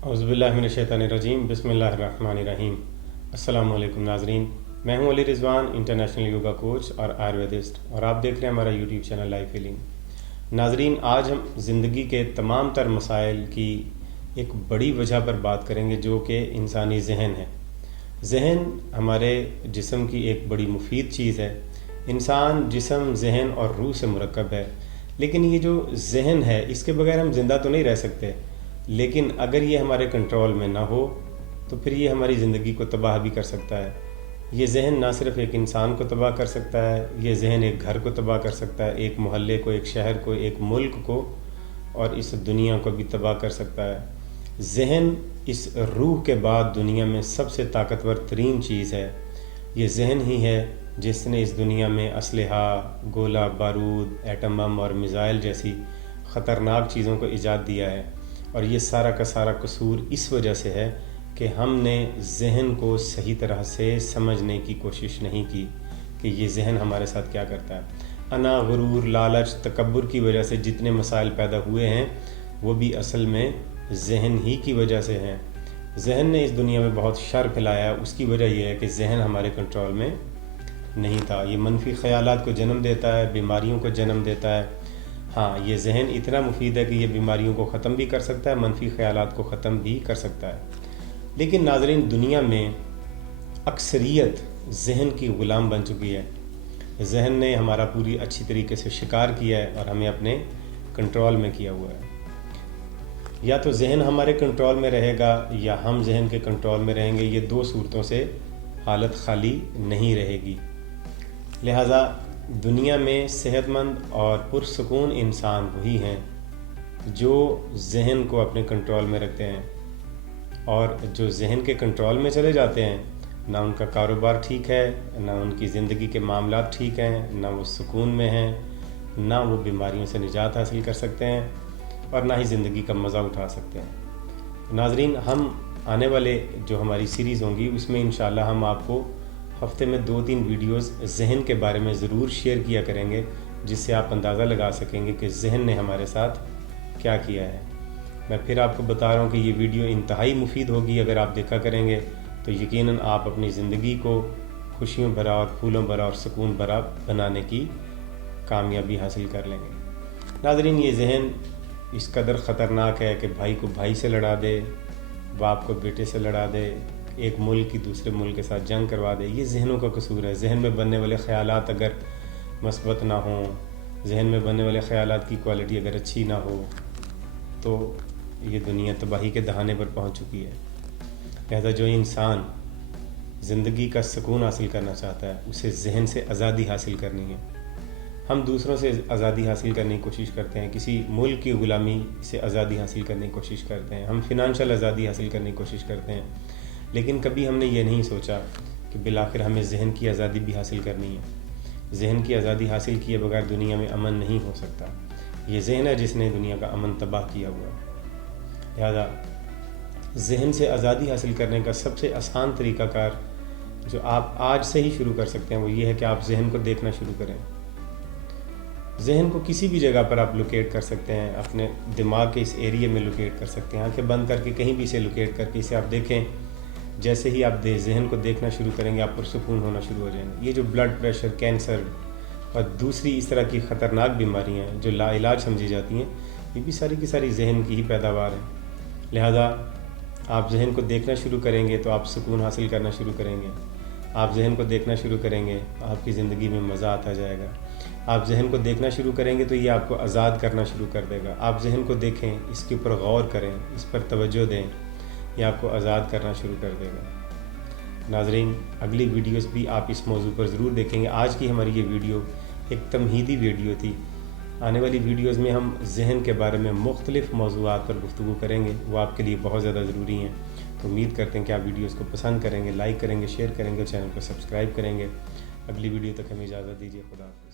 औज़ुबिल्लाहि मिनश्शैतानिर्रजीम बिस्मिल्लाहिर्रहमानिर्रहीम। अस्सलामु अलैकुम नाज़रीन, मैं हूं Ali Rizwan, international yoga coach और आयुर्वेदिस्ट, और आप देख रहे हैं हमारा यूट्यूब चैनल लाइफ हीलिंग। नाज़रीन, आज हम ज़िंदगी के तमाम तर मसाइल की एक बड़ी वजह पर बात करेंगे, जो कि इंसानी ज़हन है। ज़हन हमारे जिस्म की एक बड़ी मुफीद चीज़ है। इंसान जिस्म, ज़हन और रूह से मुरक्कब है, लेकिन ये जो ज़हन है, इसके बगैर हम ज़िंदा तो नहीं रह सकते। लेकिन अगर ये हमारे कंट्रोल में ना हो तो फिर ये हमारी ज़िंदगी को तबाह भी कर सकता है। ये ज़हन ना सिर्फ एक इंसान को तबाह कर सकता है, ये ज़हन एक घर को तबाह कर सकता है, एक मोहल्ले को, एक शहर को, एक मुल्क को और इस दुनिया को भी तबाह कर सकता है। ज़हन इस रूह के बाद दुनिया में सबसे ताकतवर तरीन चीज़ है। ये ज़हन ही है जिसने इस दुनिया में असलहा, गोला बारूद, एटम बम और मिज़ाइल जैसी ख़तरनाक चीज़ों को ईजाद दिया है। और ये सारा का सारा कसूर इस वजह से है कि हमने ज़हन को सही तरह से समझने की कोशिश नहीं की कि ये ज़हन हमारे साथ क्या करता है। अना, गुरूर, लालच, तकब्बुर की वजह से जितने मसाइल पैदा हुए हैं वो भी असल में ज़हन ही की वजह से हैं। ज़हन ने इस दुनिया में बहुत शर फैलाया। उसकी वजह यह है कि ज़हन हमारे कंट्रोल में नहीं था। ये मनफी ख़यालात को जन्म देता है, बीमारियों को जन्म देता है। हाँ, ये ज़हन इतना मुफीद है कि ये बीमारियों को ख़त्म भी कर सकता है, मनफी ख़यालात को ख़त्म भी कर सकता है। लेकिन नाज़रीन, दुनिया में अक्सरियत ज़हन की ग़ुलाम बन चुकी है। ज़हन ने हमारा पूरी अच्छी तरीके से शिकार किया है और हमें अपने कंट्रोल में किया हुआ है। या तो ज़हन हमारे कंट्रोल में रहेगा या हम ज़हन के कंट्रोल में रहेंगे। ये दो सूरतों से हालत खाली नहीं रहेगी। लिहाजा दुनिया में सेहतमंद और पुरसकून इंसान वही हैं जो ज़हन को अपने कंट्रोल में रखते हैं। और जो ज़हन के कंट्रोल में चले जाते हैं, ना उनका कारोबार ठीक है, ना उनकी ज़िंदगी के मामलात ठीक हैं, ना वो सुकून में हैं, ना वो बीमारियों से निजात हासिल कर सकते हैं और ना ही ज़िंदगी का मज़ा उठा सकते हैं। नाज़रीन, हम आने वाले जो हमारी सीरीज़ होंगी उसमें इंशाअल्लाह हम आपको हफ्ते में 2-3 वीडियोस ज़हन के बारे में ज़रूर शेयर किया करेंगे, जिससे आप अंदाज़ा लगा सकेंगे कि ज़हन ने हमारे साथ क्या किया है। मैं फिर आपको बता रहा हूँ कि ये वीडियो इंतहाई मुफीद होगी। अगर आप देखा करेंगे तो यकीनन आप अपनी ज़िंदगी को खुशियों भरा और फूलों भरा और सुकून भरा बनाने की कामयाबी हासिल कर लेंगे। नाज़रीन, ये ज़हन इस कदर ख़तरनाक है कि भाई को भाई से लड़ा दे, बाप को बेटे से लड़ा दे, एक मुल्क की दूसरे मुल्क के साथ जंग करवा दे। ये ज़हनों का कसूर है। ज़हन में बनने वाले ख़यालात अगर मस्बत ना हों, ज़हन में बनने वाले ख़यालात की क्वालिटी अगर अच्छी ना हो, तो ये दुनिया तबाही के दहाने पर पहुंच चुकी है। लिहाजा जो इंसान ज़िंदगी का सुकून हासिल करना चाहता है, उसे ज़हन से आज़ादी हासिल करनी है। हम दूसरों से आज़ादी हासिल करने की कोशिश करते हैं, किसी मुल्क की ग़ुलामी से आज़ादी हासिल करने की कोशिश करते हैं, हम फिनंशियल आज़ादी हासिल करने की कोशिश करते हैं। लेकिन कभी हमने ये नहीं सोचा कि बिलाखिर हमें ज़हन की आज़ादी भी हासिल करनी है। ज़हन की आज़ादी हासिल किए बगैर दुनिया में अमन नहीं हो सकता। ये ज़हन है जिसने दुनिया का अमन तबाह किया हुआ है। लिहाजा ज़हन से आज़ादी हासिल करने का सबसे आसान तरीक़ाकार जो आप आज से ही शुरू कर सकते हैं वो ये है कि आप ज़हन को देखना शुरू करें। ज़हन को किसी भी जगह पर आप लोकेट कर सकते हैं, अपने दिमाग के इस एरिया में लोकेट कर सकते हैं। आंखें बंद करके कहीं भी इसे लोकेट करके इसे आप देखें। जैसे ही आप ज़हन को देखना शुरू करेंगे, आप पुरसुकून होना शुरू हो जाएंगे। ये जो ब्लड प्रेशर, कैंसर और दूसरी इस तरह की ख़तरनाक बीमारियां हैं जो लाइलाज समझी जाती हैं, ये भी सारी की सारी ज़हन की ही पैदावार है। लिहाजा आप ज़हन को देखना शुरू करेंगे तो आप सुकून हासिल करना शुरू करेंगे। आप ज़हन को देखना शुरू करेंगे, आपकी ज़िंदगी में मज़ा आता जाएगा। आप ज़हन को देखना शुरू करेंगे तो ये आपको आज़ाद करना शुरू कर देगा। आप ज़हन को देखें, इसके ऊपर गौर करें, इस पर तवज्जो दें, ये आपको आज़ाद करना शुरू कर देगा। नाज़रीन, अगली वीडियोस भी आप इस मौजू पर ज़रूर देखेंगे। आज की हमारी ये वीडियो एक तमहीदी वीडियो थी। आने वाली वीडियोस में हम ज़हन के बारे में मुख्तलिफ़ मौज़ूआत पर गुफ्तगू करेंगे, वो आपके लिए बहुत ज़्यादा ज़रूरी हैं। तो उम्मीद करते हैं कि आप वीडियोस को पसंद करेंगे, लाइक करेंगे, शेयर करेंगे, चैनल को सब्सक्राइब करेंगे। अगली वीडियो तक हमें इजाज़त दीजिए। खुदा हाफ़िज़।